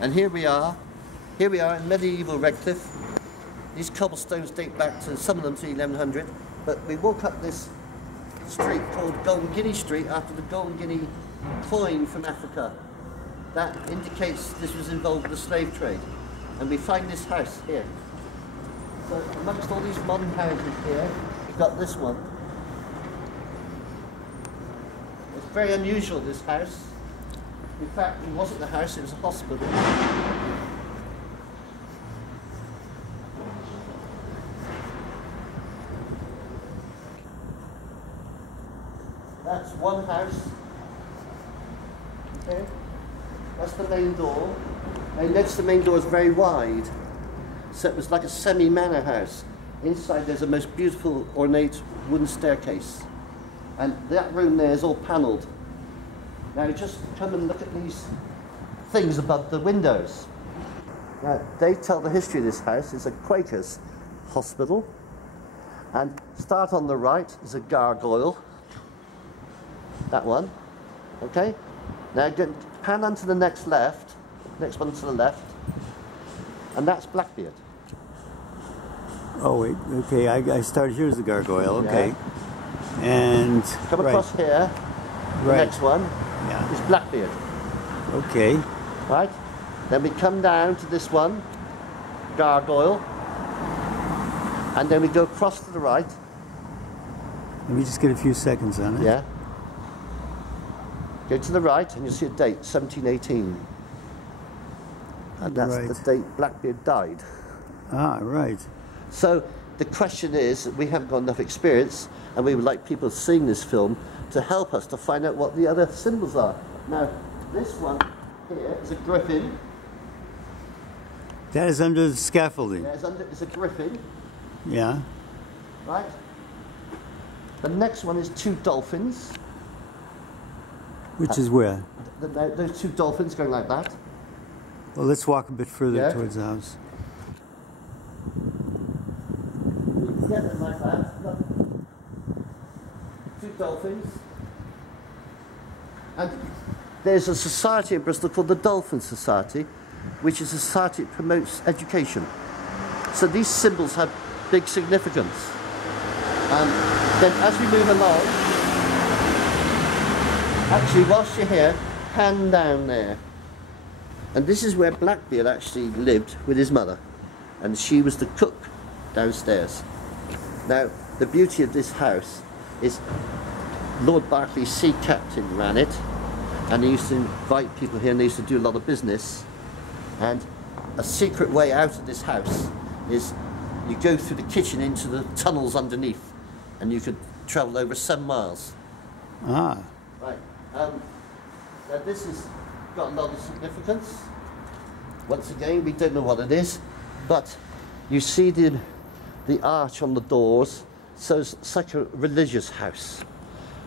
And here we are in medieval Redcliffe. These cobblestones date back to, some of them to 1100, but we walk up this street called Golden Guinea Street after the Golden Guinea coin from Africa. That indicates this was involved with the slave trade. And we find this house here. So amongst all these modern houses here, we've got this one. It's very unusual, this house. In fact, it wasn't the house, it was a hospital. That's one house. Okay. That's the main door. Now notice the main door is very wide. So it was like a semi-manor house. Inside there's a most beautiful ornate wooden staircase. And that room there is all panelled. Now just come and look at these things above the windows. Now they tell the history of this house. It's a Quakers hospital. And start on the right is a gargoyle. That one. Okay? Now pan onto the next left. Next one to the left. And that's Blackbeard. Oh wait, okay, I started here as the gargoyle, okay. Yeah. And come across here, the next one is Blackbeard. Okay. Right? Then we come down to this one, gargoyle. And then we go across to the right. Let me just get a few seconds on it. Yeah. Go to the right and you'll see a date, 1718. And that's the date Blackbeard died. Ah, right. So the question is, we haven't got enough experience, and we would like people seeing this film to help us to find out what the other symbols are. Now, this one here is a griffin. That is under the scaffolding. Yeah, it's a griffin. Yeah. Right? The next one is two dolphins. Which is where? Those two dolphins going like that. Well, let's walk a bit further towards the house. Yeah, like that. Look. Two dolphins. And there's a society in Bristol called the Dolphin Society, which is a society that promotes education. So these symbols have big significance. And then as we move along, actually whilst you're here, pan down there. And this is where Blackbeard actually lived with his mother. And she was the cook downstairs. Now, the beauty of this house is Lord Berkeley's sea captain ran it, and he used to invite people here, and they used to do a lot of business. And a secret way out of this house is you go through the kitchen into the tunnels underneath, and you could travel over 7 miles. Ah. Right. Now this has got a lot of significance. Once again, we don't know what it is, but you see the arch on the doors, so it's like a religious house.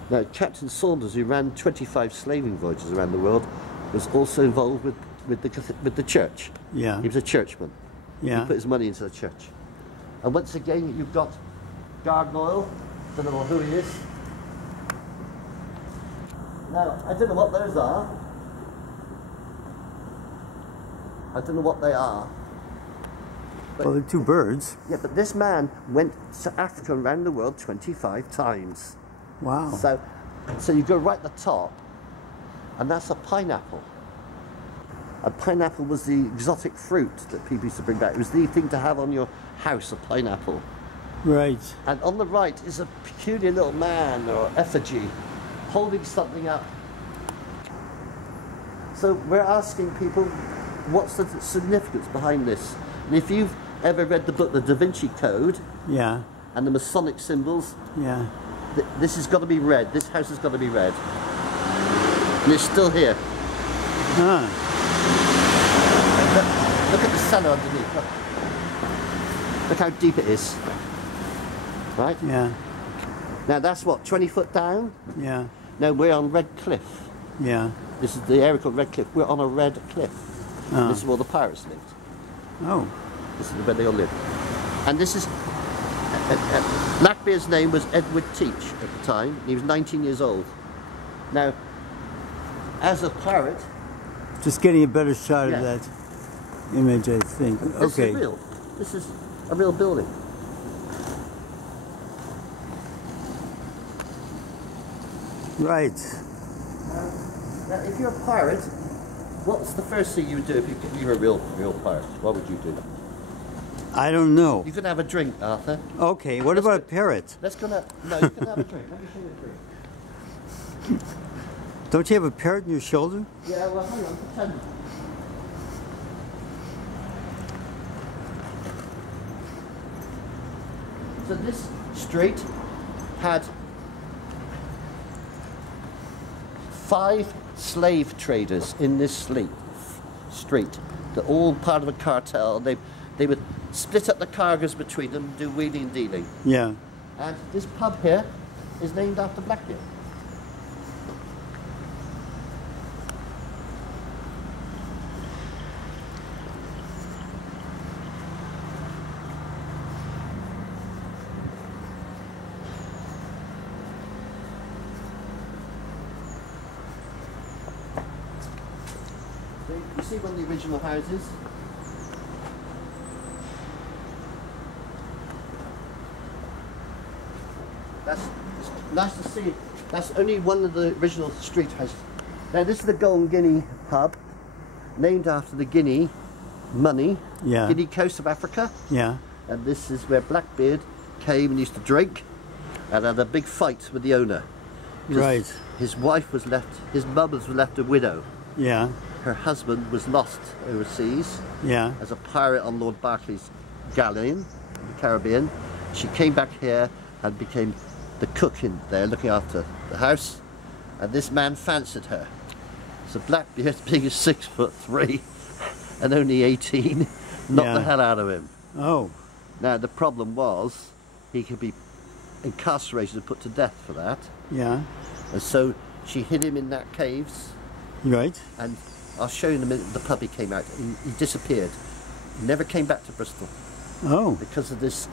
Now, Captain Saunders, who ran 25 slaving voyages around the world, was also involved with the church. Yeah. He was a churchman. Yeah. He put his money into the church. And once again, you've got gargoyle. Don't know who he is. Now, I don't know what those are. I don't know what they are. Well, they're two birds. Yeah, but this man went to Africa and around the world 25 times. Wow. So you go right at the top, and that's a pineapple. A pineapple was the exotic fruit that people used to bring back. It was the thing to have on your house, a pineapple. Right. And on the right is a peculiar little man or effigy holding something up. So we're asking people, what's the significance behind this? And if you've ever read the book, The Da Vinci Code, yeah, and the Masonic symbols, yeah, this has got to be read. This house has got to be read. And it's still here. Ah. Look at the cellar underneath. Look how deep it is. Right? Yeah. Now that's what, 20 foot down? Yeah. No, we're on Redcliffe. Yeah. This is the area called Redcliffe. We're on a red cliff. Oh. This is where the pirates lived. Oh. This is where they all lived. And this is... Blackbeard's name was Edward Teach at the time. He was 19 years old. Now, as a pirate, Just getting a better shot Yeah. of that image, I think. This Okay. is real. This is a real building. Right. Now, if you're a pirate, what's the first thing you would do if you were a real pirate? What would you do? I don't know. You could have a drink, Arthur. Okay, what about a parrot? Let's go now. No, you can have a drink. Let me show you a drink. Don't you have a parrot on your shoulder? Yeah, well, hang on, pretend. So this street had 5 slave traders in this street. They're all part of a cartel. They would split up the cargoes between them, do wheeling and dealing. Yeah. And this pub here is named after Blackbeard. You see one of the original houses? It's nice to see. That's only one of the original street houses. Now this is the Golden Guinea pub, named after the Guinea money, Yeah. Guinea coast of Africa. Yeah. And this is where Blackbeard came and used to drink and had a big fight with the owner. 'Cause Right. his wife was left, his mum was left a widow. Yeah. Her husband was lost overseas Yeah. as a pirate on Lord Berkeley's galleon in the Caribbean. She came back here and became the cook in there, looking after the house. And this man fancied her. So Blackbeard, being 6'3" and only 18, knocked the Yeah. hell out of him. Oh. Now the problem was he could be incarcerated and put to death for that. Yeah. And so she hid him in that caves, Right. and I'll show you in a minute the puppy came out. He disappeared. He never came back to Bristol Oh. because of this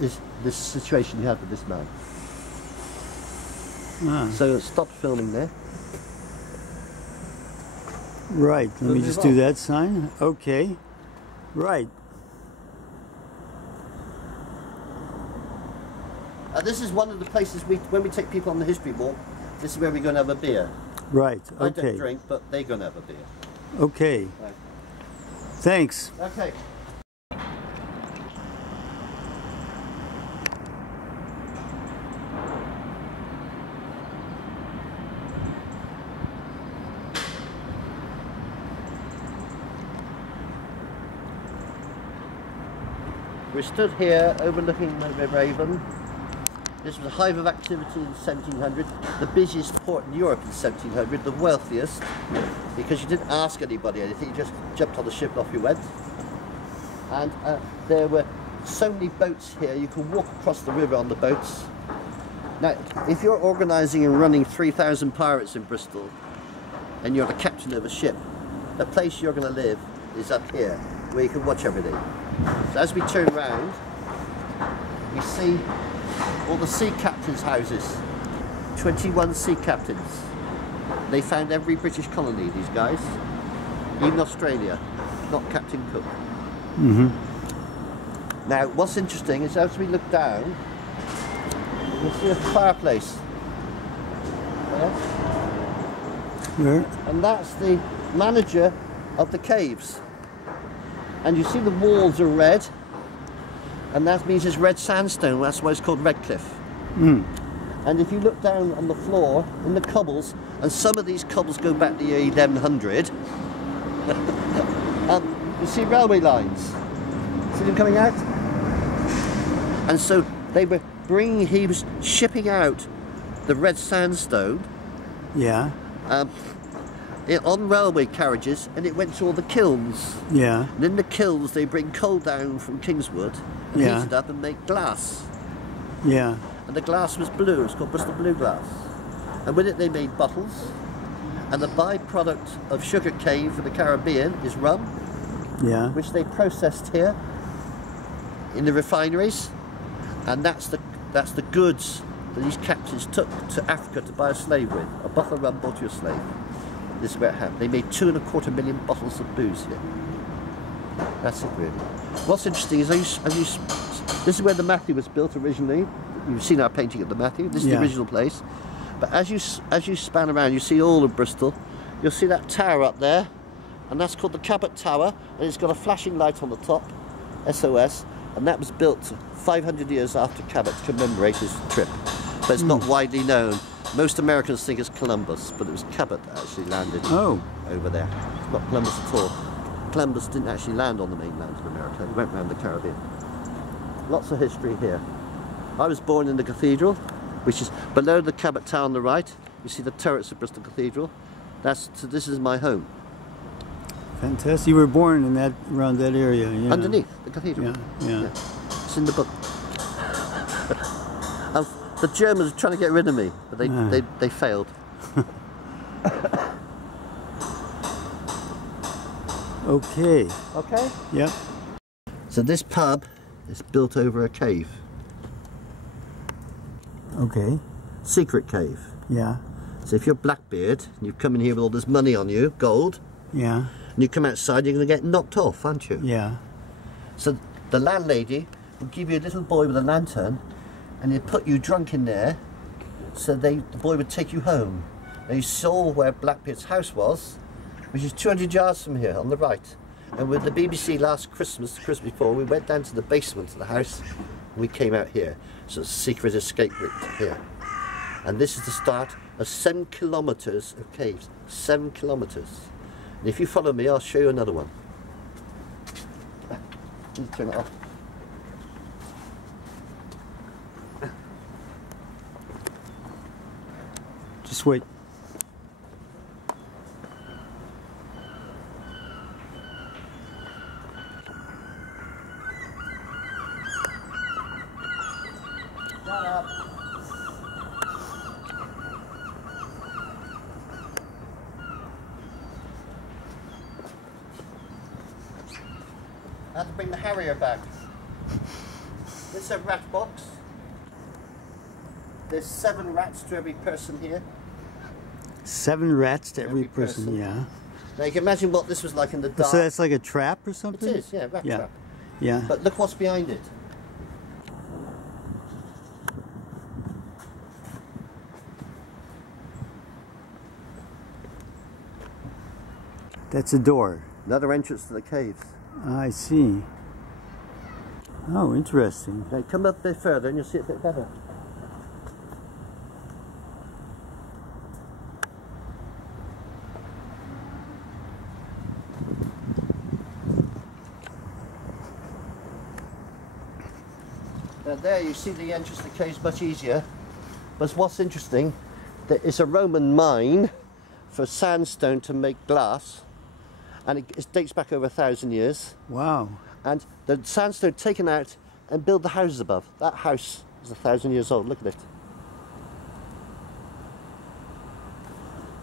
situation he had with this man. Ah. So stop filming there. Right. Let me Move just on. do that sign. Okay. Right. This is one of the places when we take people on the history walk, this is where we're going to have a beer. Right. I Okay. don't drink, but they're going to have a beer. Okay. Right. Thanks. Okay. We're stood here overlooking the River Avon. This was a hive of activity in 1700, the busiest port in Europe in 1700, the wealthiest, because you didn't ask anybody anything, you just jumped on the ship and off you went. And there were so many boats here, you could walk across the river on the boats. Now, if you're organising and running 3,000 pirates in Bristol, and you're the captain of a ship, the place you're going to live is up here, where you can watch everything. So as we turn round, we see all the sea captains' houses. 21 sea captains. They found every British colony, these guys. Even Australia, not Captain Cook. Mm-hmm. Now, what's interesting is as we look down, you'll see a fireplace. There. Where? And that's the manager of the caves. And you see the walls are red, and that means it's red sandstone. That's why it's called Redcliffe. Mm. And if you look down on the floor, in the cobbles, and some of these cobbles go back to the year 1100, you see railway lines. See them coming out? And so they were he was shipping out the red sandstone Yeah. on railway carriages, and it went to all the kilns. Yeah. And in the kilns, they bring coal down from Kingswood and Yeah. heat it up and make glass. Yeah. And the glass was blue. It's called Bristol blue glass. And with it, they made bottles. And the byproduct of sugar cane for the Caribbean is rum, Yeah. which they processed here in the refineries. And that's the goods that these captains took to Africa to buy a slave with. A bottle of rum bought you a slave. This is where it happened. They made 2.25 million bottles of booze here. That's it, really. What's interesting is, this is where the Matthew was built originally. You've seen our painting of the Matthew. This is the original place. But as you span around, you see all of Bristol. You'll see that tower up there, and that's called the Cabot Tower, and it's got a flashing light on the top, SOS, and that was built 500 years after Cabot to commemorate his trip. But it's not widely known. Most Americans think it's Columbus, but it was Cabot that actually landed over there. It's not Columbus at all. Columbus didn't actually land on the mainland of America. He went around the Caribbean. Lots of history here. I was born in the cathedral, which is below the Cabot Tower on the right. You see the turrets of Bristol Cathedral. So this is my home. Fantastic. You were born in around that area. Yeah. Underneath the cathedral. Yeah. It's in the book. The Germans were trying to get rid of me, but they failed. Okay. Okay? Yep. So this pub is built over a cave. Okay. Secret cave. Yeah. So if you're Blackbeard and you come in here with all this money on you, gold, Yeah. and you come outside, you're going to get knocked off, aren't you? Yeah. So the landlady will give you a little boy with a lantern, and he'd put you drunk in there, so the boy would take you home. And you saw where Blackbeard's house was, which is 200 yards from here, on the right. And with the BBC last Christmas, the Christmas before, we went down to the basement of the house, and we came out here. So it's a secret escape route here. And this is the start of 7 kilometres of caves. 7 kilometres. And if you follow me, I'll show you another one. Please turn it off. Just wait. Shut up. I had to bring the Harrier back. This is a rat box. There's 7 rats to every person here. 7 rats to every person. person. Yeah. Now you can imagine what this was like in the dark. So that's like a trap or something? It is, yeah, rat trap. Yeah. But look what's behind it. That's a door. Another entrance to the caves. I see. Oh, interesting. Now come up a bit further and you'll see it a bit better. Now there you see the entrance to the caves much easier. But what's interesting, that it's a Roman mine for sandstone to make glass, and it dates back over 1,000 years. Wow. And the sandstone taken out and build the houses above. That house is 1,000 years old. Look at it.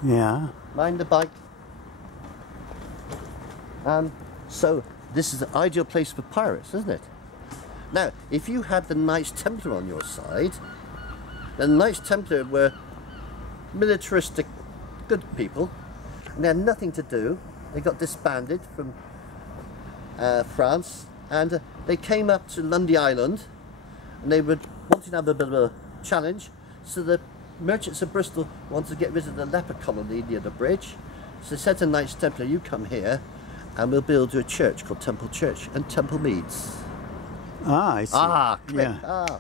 Yeah. Mind the bike. So this is the ideal place for pirates, isn't it? Now, if you had the Knights Templar on your side, then the Knights Templar were militaristic, good people, and they had nothing to do. They got disbanded from France, and they came up to Lundy Island, and they were wanting to have a bit of a challenge. So the merchants of Bristol wanted to get rid of the leper colony near the bridge. So they said to Knights Templar, you come here, and we'll build you a church called Temple Church and Temple Meads. Ah, I see. Ah, great. Yeah. Ah.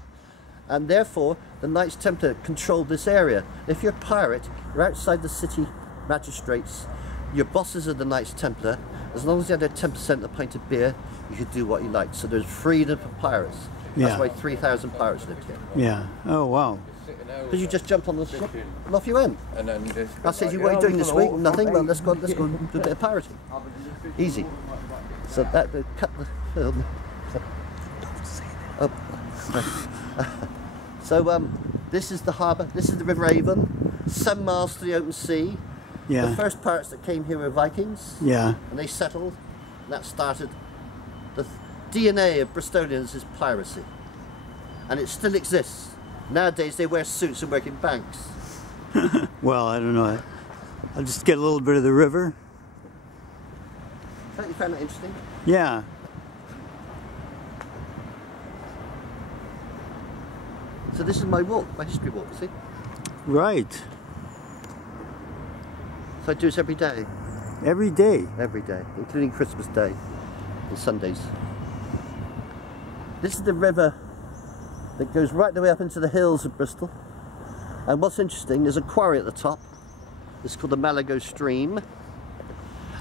And therefore, the Knights Templar controlled this area. If you're a pirate, you're outside the city magistrates. Your bosses are the Knights Templar. As long as you had a 10% a pint of beer, you could do what you liked. So there's freedom for pirates. That's Yeah. why 3,000 pirates lived here. Yeah. Oh, wow. Because you just jumped on the ship and off you went. And then I said, what are you doing this week? Nothing. Well, let's go and do a bit of pirating. Easy. So that cut the film. So this is the harbour. This is the River Avon. 7 miles to the open sea. Yeah. The first pirates that came here were Vikings. Yeah. And they settled. And that started. The DNA of Bristolians is piracy. And it still exists. Nowadays they wear suits and work in banks. Well, I don't know. I'll just get a little bit of the river. Don't you find that interesting? Yeah. So this is my walk, my history walk, see? Right. So I do this every day. Every day. Every day, including Christmas Day and Sundays. This is the river that goes right the way up into the hills of Bristol. And what's interesting, there's a quarry at the top. It's called the Malago Stream.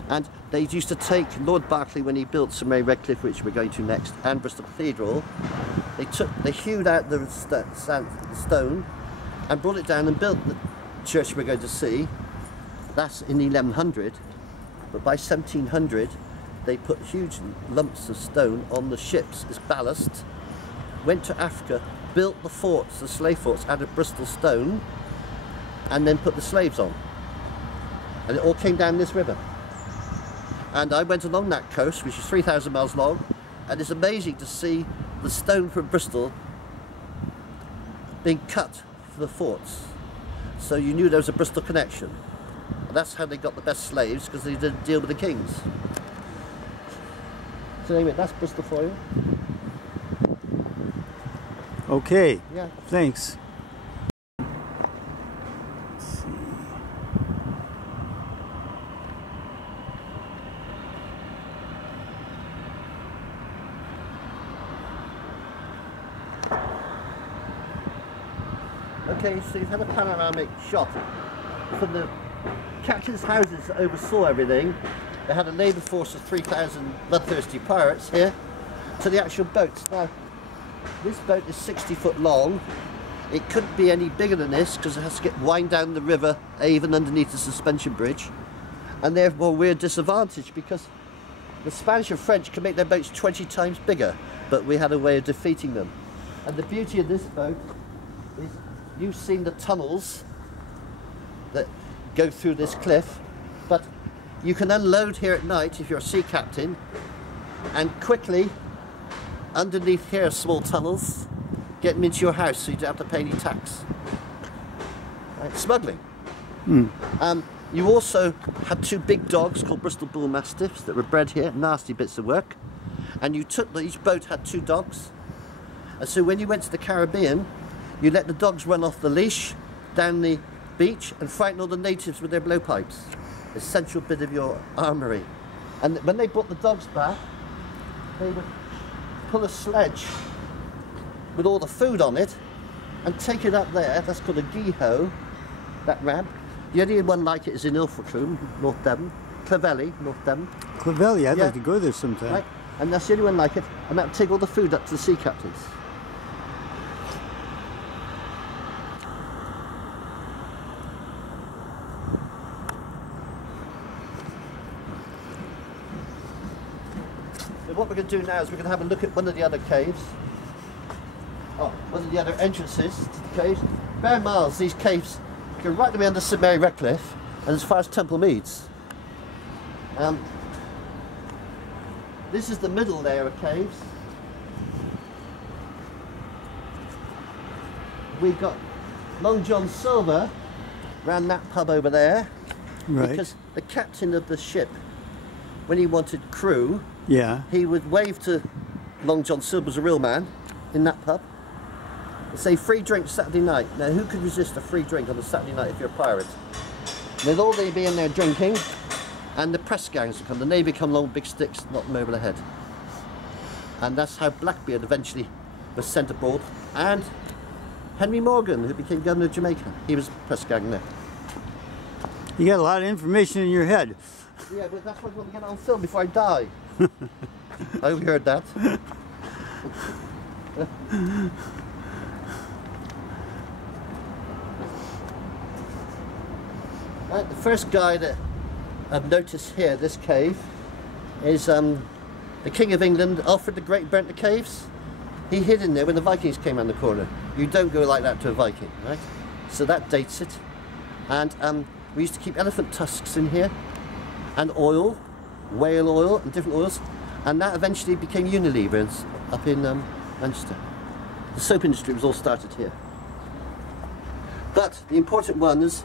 And they used to take Lord Berkeley when he built St Mary Redcliffe, which we're going to next, and Bristol Cathedral. They hewed out the stone and brought it down and built the church we're going to see. That's in 1100, but by 1700 they put huge lumps of stone on the ships as ballast, went to Africa, built the forts, the slave forts out of Bristol stone, and then put the slaves on. And it all came down this river. And I went along that coast, which is 3,000 miles long, and it's amazing to see the stone from Bristol being cut for the forts. So you knew there was a Bristol connection. And that's how they got the best slaves, because they didn't deal with the kings. So anyway, that's Bristol for you. Okay. Yeah. Thanks. Okay, so you've had a panoramic shot from the captain's houses that oversaw everything. They had a labour force of 3,000 bloodthirsty pirates here, to the actual boats. Now, this boat is 60 foot long. It couldn't be any bigger than this because it has to wind down the river Avon underneath the suspension bridge. And therefore we're disadvantaged because the Spanish and French can make their boats 20 times bigger, but we had a way of defeating them. And the beauty of this boat is you've seen the tunnels that go through this cliff, but you can unload here at night if you're a sea captain, and quickly underneath here are small tunnels, get them into your house so you don't have to pay any tax. Right? Smuggling. You also had two big dogs called Bristol Bull Mastiffs that were bred here, nasty bits of work, and you took each boat had two dogs, and so when you went to the Caribbean you let the dogs run off the leash down the beach and frighten all the natives with their blowpipes. Essential bit of your armoury. And when they brought the dogs back, they would pull a sledge with all the food on it and take it up there. That's called a gee-ho, that ramp. The only one like it is in Ilfracombe, North Devon. Clovelly, North Devon. Clovelly, I'd like to go there sometime. Right? And that's the only one like it, and that would take all the food up to the sea captains. So what we're going to do now is we're going to have a look at one of the other caves. Oh, one of the other entrances to the caves. Bear in mind, these caves go right the way under St Mary Redcliffe and as far as Temple Meads. This is the middle layer of caves. We've got Long John Silver ran that pub over there, right? Because the captain of the ship, when he wanted crew, he would wave to Long John Silver, was a real man, in that pub, and say free drink Saturday night. Now who could resist a free drink on a Saturday night if you're a pirate? They'd all be in there drinking, and the press gangs would come, the Navy come along with big sticks, knock them over the head. And that's how Blackbeard eventually was sent abroad, and Henry Morgan, who became governor of Jamaica, he was a press gang there. You got a lot of information in your head. Yeah, but that's what I want to get on film before I die. I heard that. Right, the first guy that I've noticed here, this cave, is the King of England, Alfred the Great, burnt the caves. He hid in there when the Vikings came around the corner. You don't go like that to a Viking, right? So that dates it. And we used to keep elephant tusks in here, and oil, whale oil, and different oils. And that eventually became Unilever up in Manchester. The soap industry was all started here. But the important one is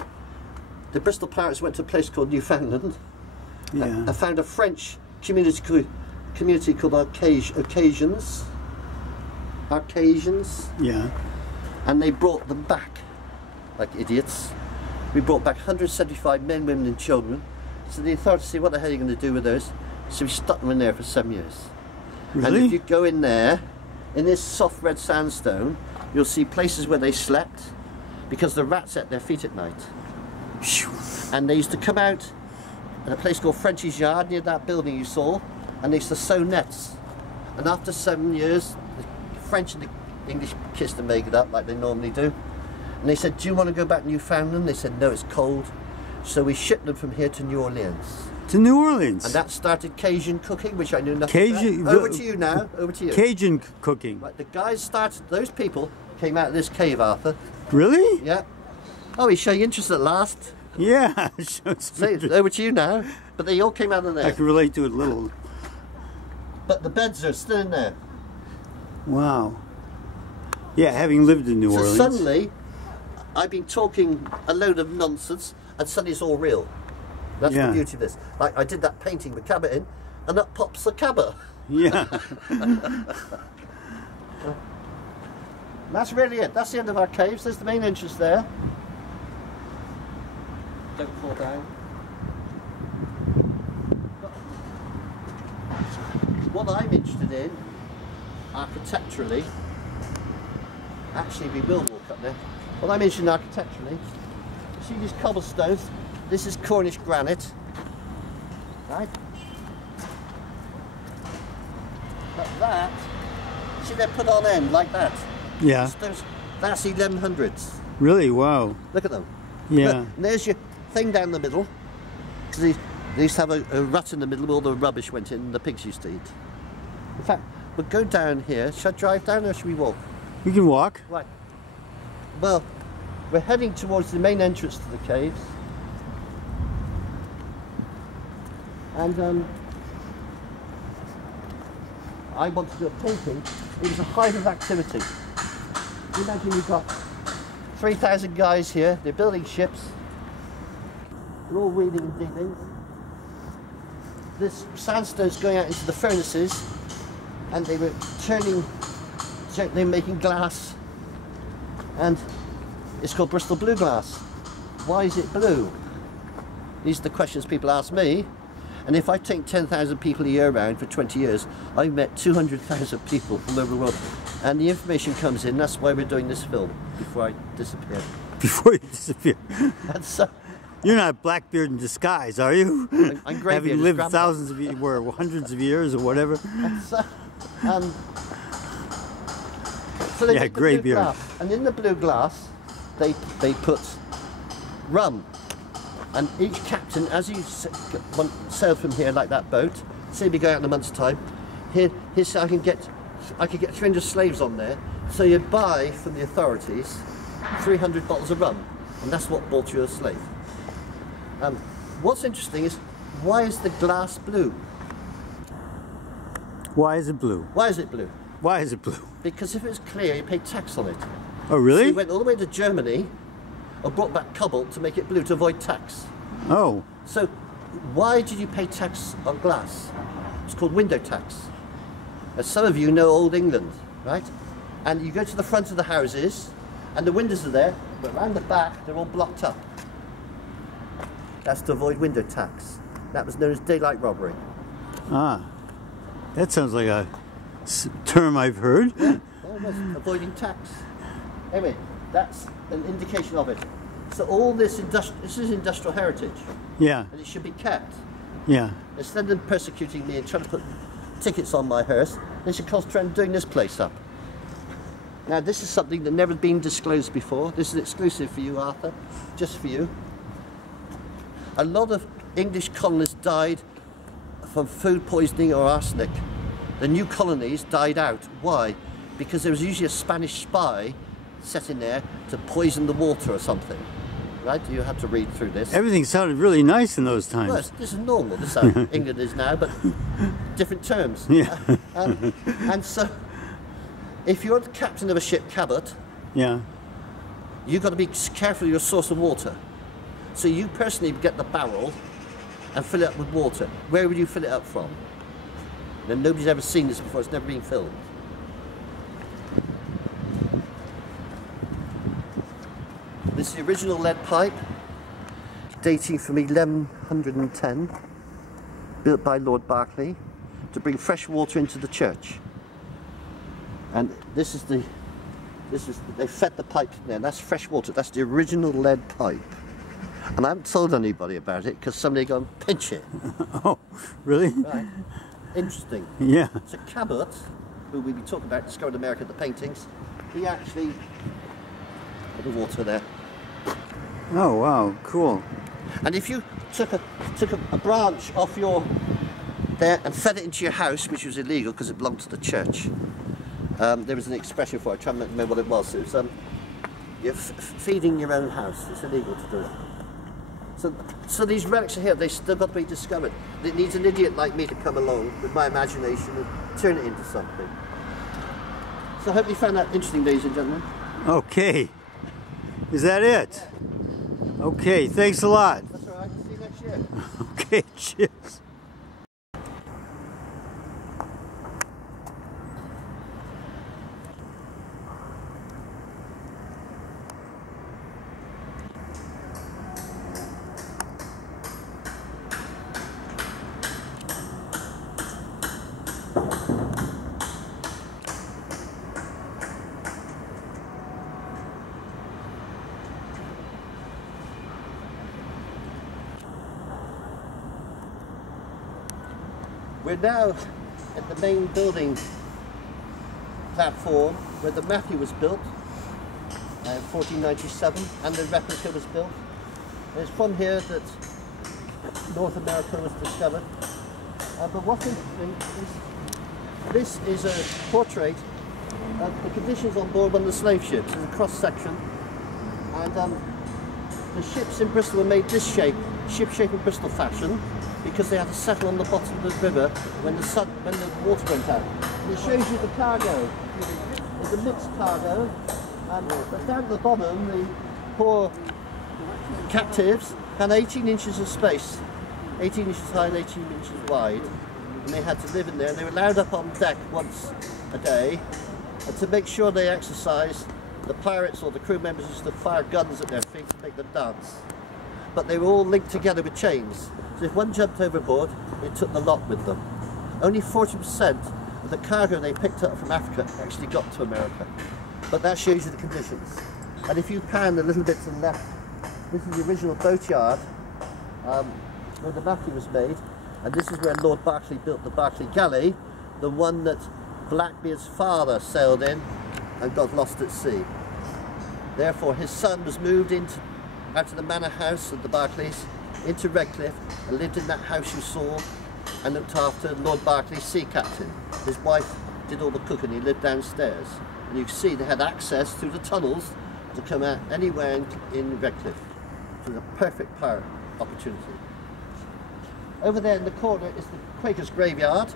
the Bristol pirates went to a place called Newfoundland. Yeah. And found a French community called Occasions. Yeah. And they brought them back like idiots. We brought back 175 men, women and children. So the authorities said, what the hell are you going to do with those? So we stuck them in there for 7 years. Really? And if you go in there, in this soft red sandstone, you'll see places where they slept because the rats ate their feet at night. And they used to come out at a place called French's Yard near that building you saw, and they used to sew nets. And after 7 years, the French and the English kissed and made it up like they normally do. And they said, do you want to go back to Newfoundland? They said, no, it's cold. So we shipped them from here to New Orleans. To New Orleans? And that started Cajun cooking, which I knew nothing about. Over to you now, over to you. Cajun cooking. Right, the guys started, those people came out of this cave, Arthur. Really? Yeah. Oh, he's showing interest at last. Yeah. So, over to you now. But they all came out of there. I can relate to it a little. But the beds are still in there. Wow. Yeah, having lived in New Orleans. So suddenly, I've been talking a load of nonsense, and suddenly it's all real. That's the beauty of this. Like I did that painting with Cabot in, and up pops the Cabot. Yeah. That's really it. That's the end of our caves. There's the main entrance there. Don't fall down. What I'm interested in, architecturally, actually we will walk up there. What I'm interested in architecturally, you see these cobblestones? This is Cornish granite, right? But that, see they're put on end like that. Yeah. That's 1100s. Really? Wow. Look at them. Yeah. Look, and there's your thing down the middle. Because they used to have a rut in the middle where all the rubbish went in and the pigs used to eat. In fact, we'll go down here. Should I drive down or should we walk? We can walk. Right. Well, we're heading towards the main entrance to the caves. And I want to do a painting. It was a hive of activity. You imagine you've got 3,000 guys here. They're building ships. They're all weeding and digging. This sandstone's going out into the furnaces, and they were they're making glass, and it's called Bristol blue glass. Why is it blue? These are the questions people ask me. And if I take 10,000 people a year around for 20 years, I've met 200,000 people all over the world. And the information comes in, that's why we're doing this film, before I disappear. Before you disappear. And so, you're not Blackbeard in disguise, are you? I'm Greybeard. Having lived thousands of years, or hundreds of years or whatever. And so they yeah, Greybeard. And in the blue glass, they put rum. And each captain, as you sail from here like that boat, say we go out in a month's time, here's I could get 300 slaves on there. So you buy from the authorities 300 bottles of rum, and that's what bought you a slave. What's interesting is, why is the glass blue? Why is it blue? Why is it blue? Why is it blue? Because if it was clear, you paid tax on it. Oh, really? So you went all the way to Germany, or brought back cobalt to make it blue to avoid tax. Oh. So why did you pay tax on glass? It's called window tax. As some of you know old England, right? And you go to the front of the houses and the windows are there, but around the back they're all blocked up. That's to avoid window tax. That was known as daylight robbery. Ah. That sounds like a term I've heard. Yeah, well, it was avoiding tax. Anyway, that's an indication of it. So all this is industrial heritage. Yeah. And it should be kept. Yeah. Instead of them persecuting me and trying to put tickets on my hearse, they should concentrate on doing this place up. Now this is something that never been disclosed before. This is exclusive for you, Arthur, just for you. A lot of English colonists died from food poisoning or arsenic. The new colonies died out. Why? Because there was usually a Spanish spy set in there to poison the water or something. Right? You had to read through this. Everything sounded really nice in those times. Well, this is normal. This is how England is now, but different terms. Yeah. And so, if you're the captain of a ship, Cabot, yeah. you've got to be careful of your source of water. So you personally get the barrel and fill it up with water. Where would you fill it up from? Now, nobody's ever seen this before, it's never been filmed. This is the original lead pipe, dating from 1110, built by Lord Berkeley to bring fresh water into the church. And they fed the pipe in there, that's fresh water, that's the original lead pipe. And I haven't told anybody about it because somebody go and pinch it. Oh, really? Right. Interesting. Yeah. So Cabot, who we've been talking about, discovered America, the paintings, he actually put the water there. Oh, wow, cool. And if you took a branch off your there and fed it into your house, which was illegal because it belonged to the church, there was an expression for it, I try to remember what it was. It was you're feeding your own house. It's illegal to do it. So these relics are here, they've still got to be discovered. It needs an idiot like me to come along with my imagination and turn it into something. So I hope you found that interesting, ladies and gentlemen. Okay. Is that it? Okay, thanks a lot. That's all right, see you next year. Okay, cheers. We're now at the main building platform where the Matthew was built in 1497 and the replica was built. And it's from here that North America was discovered. But what's interesting is this is a portrait of the conditions on board one of the slave ships. It's a cross section, and the ships in Bristol were made this shape, ship shape in Bristol fashion, because they had to settle on the bottom of the river when the water went out. And it shows you the cargo. There's a mixed cargo, but down at the bottom, the poor captives had 18 inches of space, 18 inches high and 18 inches wide, and they had to live in there. And they were allowed up on deck once a day, and to make sure they exercised, the pirates or the crew members used to fire guns at their feet to make them dance. But they were all linked together with chains. So if one jumped overboard, it took the lot with them. Only 40% of the cargo they picked up from Africa actually got to America. But that shows you the conditions. And if you pan a little bit to the left, this is the original boatyard where the Matthew was made. And this is where Lord Berkeley built the Berkeley Galley, the one that Blackbeard's father sailed in and got lost at sea. Therefore, his son was moved out of the manor house of the Berkeleys into Redcliffe and lived in that house you saw and looked after Lord Berkeley, sea captain. His wife did all the cooking, he lived downstairs. And you can see they had access through the tunnels to come out anywhere in Redcliffe. It was a perfect pirate opportunity. Over there in the corner is the Quaker's graveyard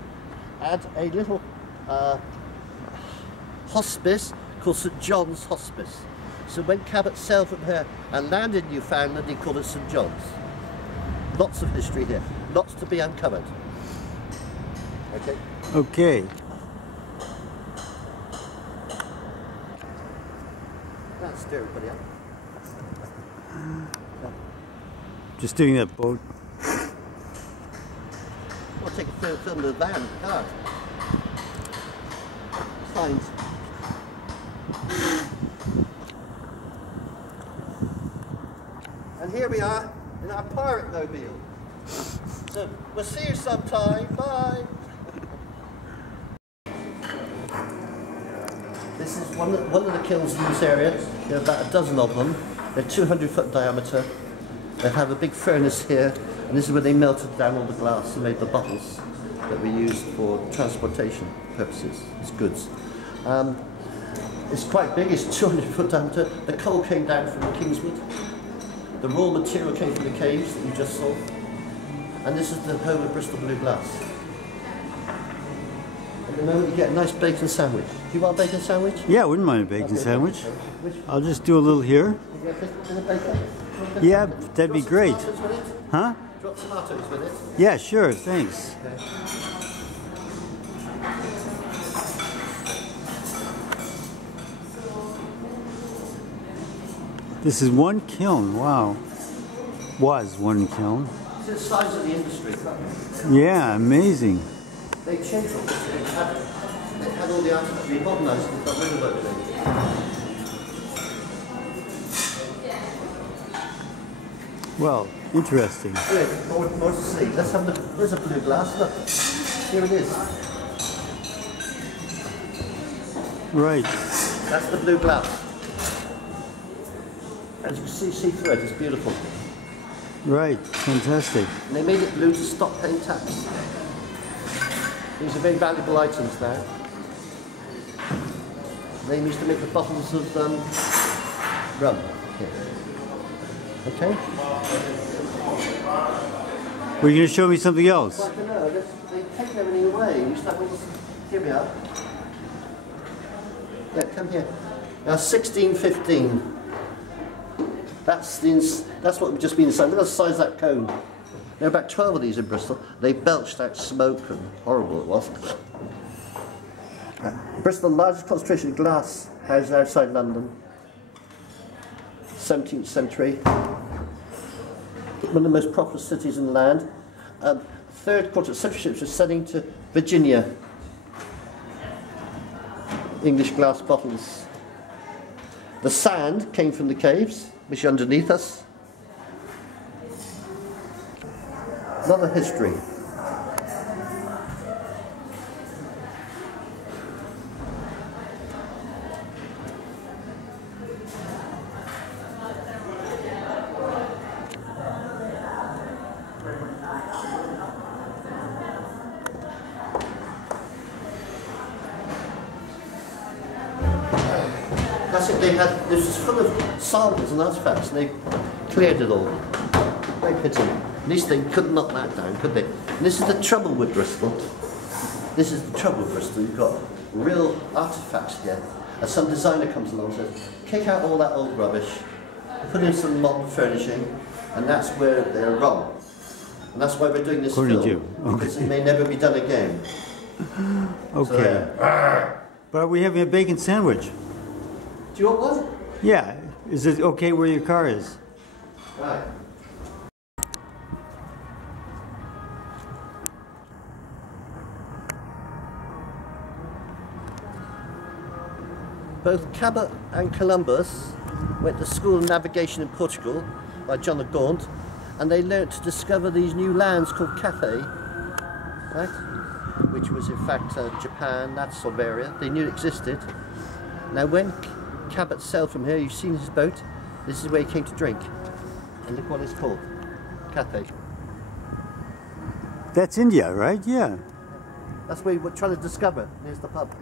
and a little hospice called St John's Hospice. So when Cabot sailed from here and landed in Newfoundland, he called it St John's. Lots of history here, lots to be uncovered. Okay? Okay. That's stir everybody up. Just doing that boat. We'll take a film of the van, car. Signs. And here we are in our pirate mobile. So we'll see you sometime. Bye. This is one of the kilns in this area. There are about a dozen of them. They're 200-foot diameter. They have a big furnace here, and this is where they melted down all the glass and made the bottles that we used for transportation purposes. It's goods. It's quite big. It's 200-foot diameter. The coal came down from the Kingswood. The raw material came from the caves that you just saw. And this is the home of Bristol Blue Glass. At the moment you get a nice bacon sandwich. Do you want a bacon sandwich? Yeah, I wouldn't mind a bacon sandwich. I'll just do a little here. You get a bit of bacon? Yeah, that'd be great. Tomatoes with it? Huh? Drop tomatoes with it. Yeah, sure, thanks. Okay. This is one kiln, wow. Was one kiln. It's the size of the industry. Yeah, amazing. They changed all this. They had all the artifacts. They modernised it. They got rid of everything. Well, interesting. Anyway, more to see. Let's have the. There's a blue glass. Look. Here it is. Right. That's the blue glass. As you can see through it, it's beautiful. Right, fantastic. And they made it blue to stop paying tax. These are very valuable items now. They used to make the bottles of rum. Here. Okay? Were you going to show me something else? Well, I don't know. They've taken everything away. You used to have all this. Here we are. Yeah, come here. Now, 1615. That's what we've just been inside. Look at the size of that cone. There are about 12 of these in Bristol. They belched out smoke and horrible it was. Bristol, the largest concentration of glass houses outside London. 17th century. One of the most prosperous cities in the land. Third quarter century ships were sending to Virginia English glass bottles. The sand came from the caves, which are underneath us. Another history. That's it, this was full of samples and artifacts, and they cleared it all. Very pity. At least they couldn't knock that down, could they? And this is the trouble with Bristol. This is the trouble with Bristol. You've got real artifacts here. And some designer comes along and says, kick out all that old rubbish, put in some modern furnishing, and that's where they're wrong. And that's why we're doing this According film, to you. Okay. because it may never be done again. Okay. So, But are we having a bacon sandwich? do you want one? Yeah. Is it okay where your car is? Right. Both Cabot and Columbus went to school of navigation in Portugal by John of Gaunt, and they learnt to discover these new lands called Cathay, right? Which was in fact Japan, that sort of area. They knew it existed. Now when Cabot sailed from here, you've seen his boat, this is where he came to drink. And look what it's called, Cathay. That's India, right? Yeah. That's where we're trying to discover. There's the pub,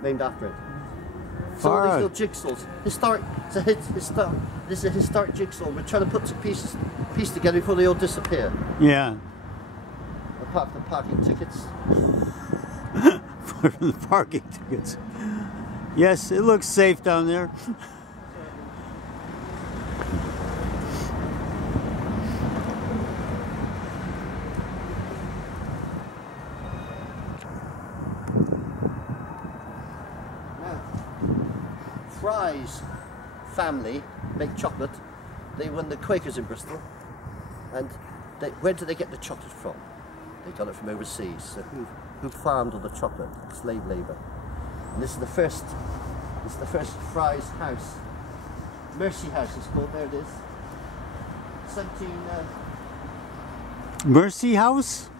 named after it. So Far all these out. little jigsaws, this is a historic jigsaw. We're trying to put some pieces together before they all disappear. Yeah. Apart from the parking tickets. For the parking tickets. Yes, it looks safe down there. Fry's family make chocolate. They were the Quakers in Bristol, and where did they get the chocolate from? They got it from overseas. So who farmed all the chocolate? Slave labour. And this is the first Fry's house. Mercy House it's called. There it is. 17. Mercy House?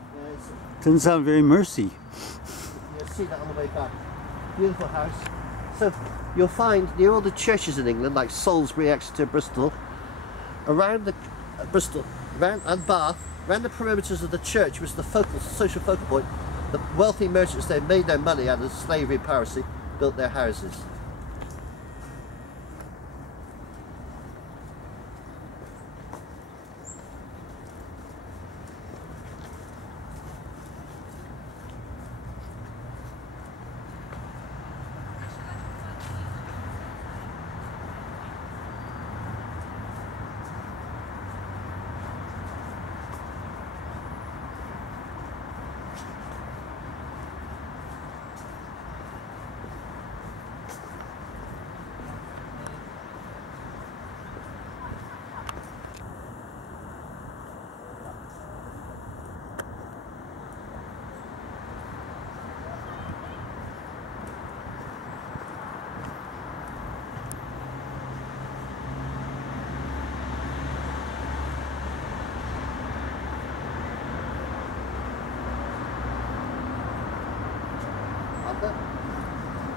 Doesn't sound very mercy. You'll see that on the way back. Beautiful house. So you'll find near all the churches in England, like Salisbury, Exeter, Bristol, around the and Bath, around the perimeters of the church was the social focal point. The wealthy merchants, they made their money out of slavery and piracy, built their houses.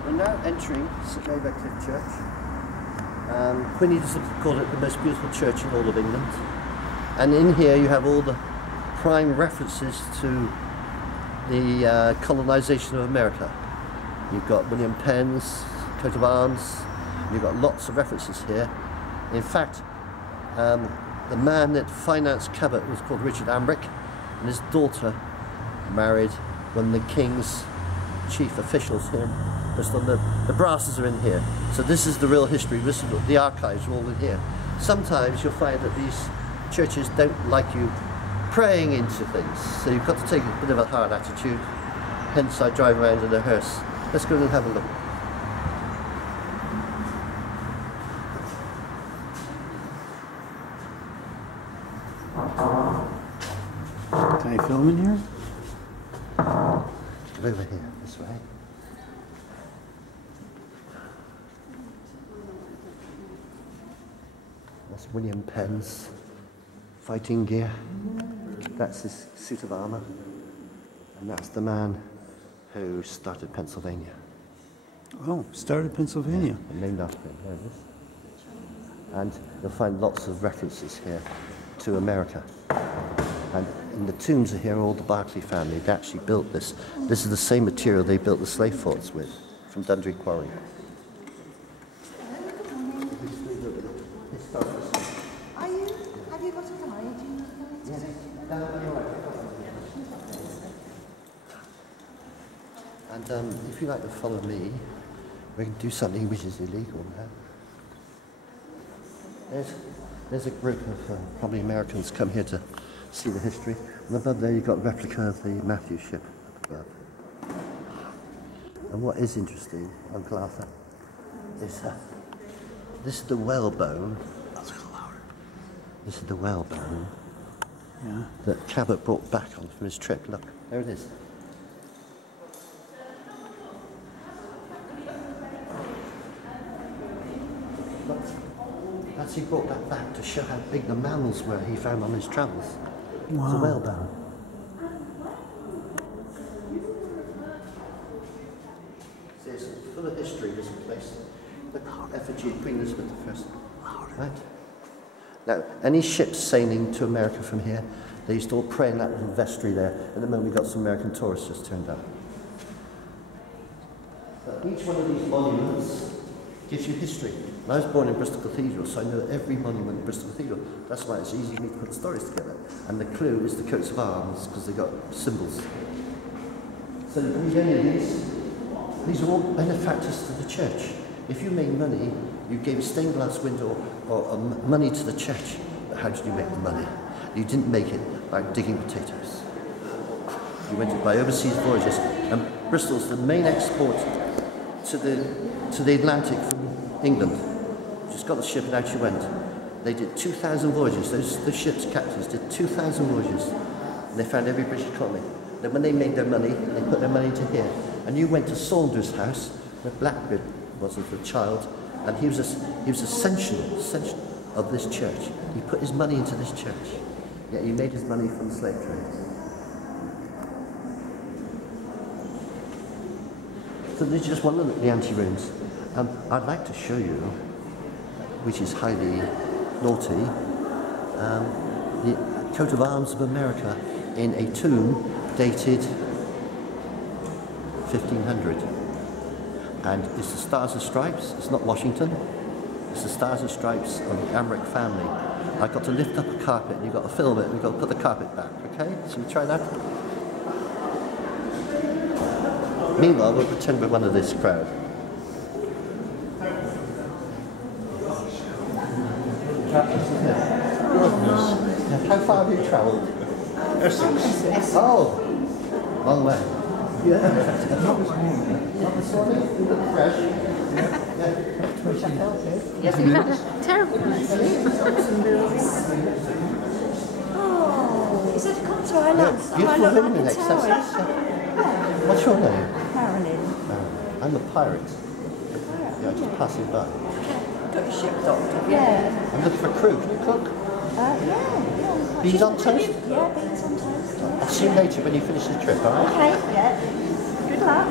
We're now entering St Mary Redcliffe Church. Queen Elizabeth called it the most beautiful church in all of England. And in here you have all the prime references to the colonisation of America. You've got William Penn's coat of arms. You've got lots of references here. In fact, the man that financed Cabot was called Richard Ambrick, and his daughter married one of the King's chief officials here in Bristol. The brasses are in here. So this is the real history. This is the archives are all in here. Sometimes you'll find that these churches don't like you praying into things, so you've got to take a bit of a hard attitude. Hence I drive around in a hearse. Let's go and have a look. Can I film in here? Over here, this way. That's William Penn's fighting gear. That's his suit of armour. And that's the man who started Pennsylvania. Oh, started Pennsylvania. And named after him, there it is. And you'll find lots of references here to America. And in the tombs are here, all the Berkeley family. They actually built this. This is the same material they built the slave forts with, from Dundry Quarry. Have you got a guide? Yes. And if you like to follow me, we can do something which is illegal now. There's a group of probably Americans come here to see the history. And above there you've got a replica of the Matthew ship up above. And what is interesting, Uncle Arthur, is this is the whalebone. This is the whalebone that Cabot brought back on from his trip. Look, there it is. Look, that's he brought that back to show how big the mammals were he found on his travels. Wow. It's a whalebone. See, it's full of history, this place. The effigy of Queen Elizabeth I. Right? Now, any ships sailing to America from here, they used to all pray in that little vestry there. At the moment, we got some American tourists just turned up. Each one of these monuments gives you history. And I was born in Bristol Cathedral, so I know every monument in Bristol Cathedral. That's why it's easy for me to put the stories together. And the clue is the coats of arms, because they've got symbols. So you read any of these are all benefactors to the church. If you made money, you gave a stained glass window or money to the church. But how did you make the money? You didn't make it by digging potatoes. You went by overseas voyages. And Bristol's the main export to the Atlantic from England. Just got the ship and out you went. They did 2,000 voyages. Those ship's captains did 2,000 voyages. And they found every British colony. Then when they made their money, they put their money into here. And you went to Saunders' house, where Blackbeard was as a child, and he was essential of this church. He put his money into this church. Yet he made his money from the slave trade. So this is just one of the ante-rooms. I'd like to show you, which is highly naughty, the coat of arms of America in a tomb dated 1500. And it's the Stars and Stripes. It's not Washington. It's the Stars and Stripes of the Ambrick family. I've got to lift up a carpet, and you've got to film it, and you've got to put the carpet back, okay? So we try that. Meanwhile, we'll pretend we're one of this crowd. How far have you travelled? Essex. Oh, long way. Yeah. Not this morning? You look fresh. Yes, we've had a terrible night's sleep. Oh, is it a concert? I love beautiful women in Essex. What's your name? Marilyn. I'm a pirate. Yeah, just passing by. Got your ship docked, have you? Yeah. I'm looking for crew. Can you cook? Yeah. Beans on toast? Yeah, beans on toast. Yeah. I'll see you later when you finish the trip, alright? Okay, yeah. Good luck.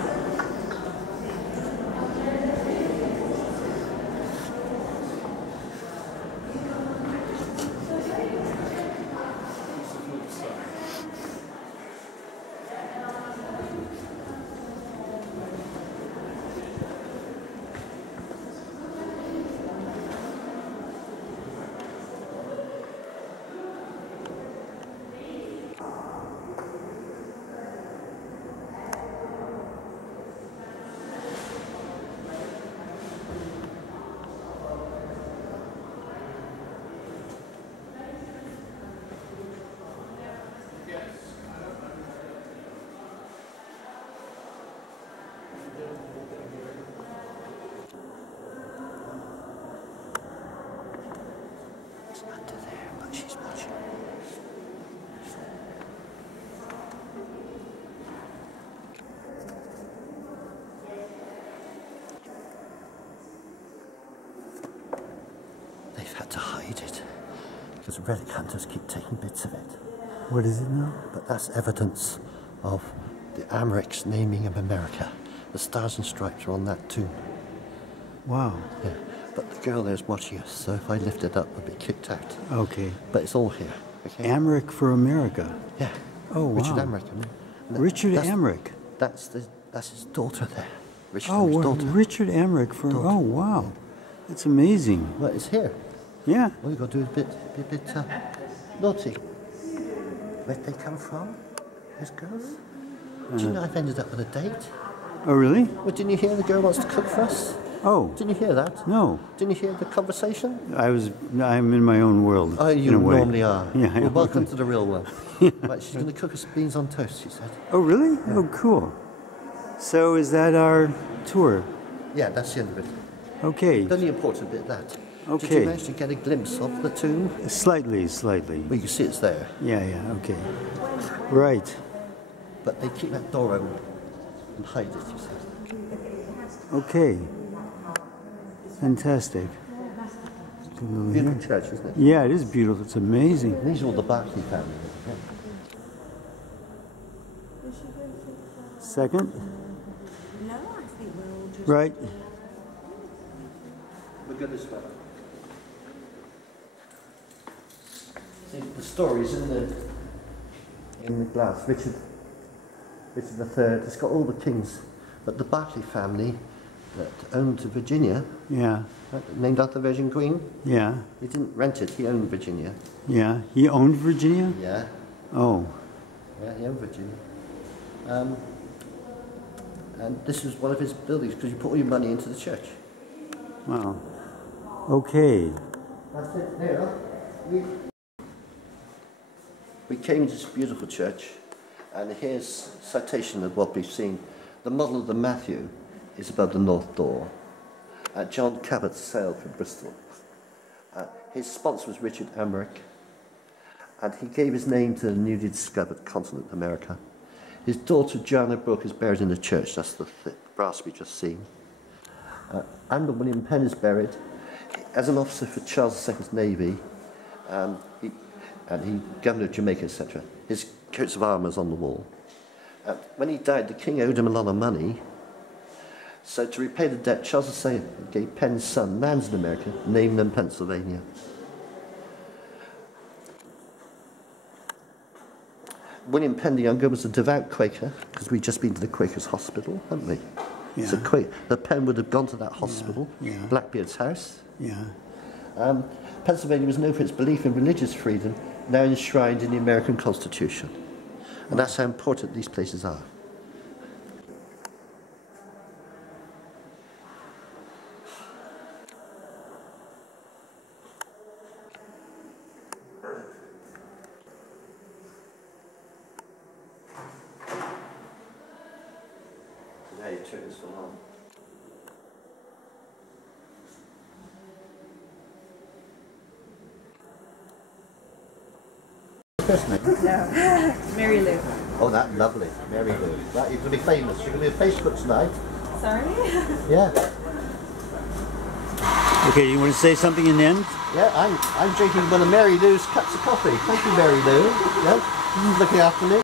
It's under there, but she's watching. They've had to hide it because relic hunters keep taking bits of it. What is it now? But that's evidence of the Amheric's naming of America. The stars and stripes are on that tomb. Wow. Yeah. But the girl there's watching us, so if I lift it up, I'll be kicked out. Okay. But it's all here. Okay? Amharic for America. Yeah. Oh, wow. Richard Amharic. I mean. Richard Amharic. That's his daughter there. Richard Oh, Amharic's daughter. Richard Amharic for. Daughter. Oh, wow. That's amazing. Well, it's here. Yeah. All you've got to do is be a bit naughty. Where'd they come from, those girls? Do you know I've ended up with a date? Oh, really? Well, didn't you hear the girl wants to cook for us? Oh. Didn't you hear that? No. Didn't you hear the conversation? I'm in my own world. Oh, you in a way. normally are. Yeah. I Well, know. welcome to the real one. Right, she's going to cook us beans on toast, she said. Oh, really? Oh, cool. So is that our tour? Yeah, that's the end of it. Okay. The only important bit, that. Did Okay. you manage to get a glimpse of the tomb? Slightly. Well, you can see it's there. Yeah, okay. Right. But they keep that door open and hide it, you said. Okay. Fantastic. Go over Beautiful here. church, isn't it? Yeah, it is beautiful. It's amazing. These are all the Berkeley family. Yeah. Second? No, I think we're all just... Right. Look at this one. See, the stories in the glass. Richard III. It's got all the kings, but the Berkeley family that owned Virginia, Yeah. right, named after the Virgin Queen. Yeah. He didn't rent it. He owned Virginia. Yeah. He owned Virginia? Yeah, Oh. yeah, he owned Virginia. And this is one of his buildings because you put all your money into the church. Wow. Okay. That's it. There. We came into this beautiful church, and here's a citation of what we've seen. The model of the Matthew is above the north door. John Cabot sailed from Bristol. His sponsor was Richard Amharic, and he gave his name to the newly discovered continent, America. His daughter, Joanna Brooke, is buried in the church. That's the brass we just seen. Admiral William Penn is buried as an officer for Charles II's Navy. He governor of Jamaica, etc. His coats of armour is on the wall. When he died, the king owed him a lot of money. So to repay the debt, Charles II gave Penn's son lands in America, named them Pennsylvania. William Penn the Younger was a devout Quaker, because we'd just been to the Quakers' hospital, hadn't we? Yeah. So the Penn would have gone to that hospital, Yeah. Blackbeard's house. Yeah. Pennsylvania was known for its belief in religious freedom, now enshrined in the American Constitution. And that's how important these places are. Now you turn this one on. First name? No. Mary Lou. Oh, that lovely, Mary Lou. That, you're going to be famous. You're going to be on Facebook tonight. Sorry? Yeah, Okay, you want to say something in the end? yeah. I'm drinking one of Mary Lou's cups of coffee. Thank you, Mary Lou. Yeah, looking after me.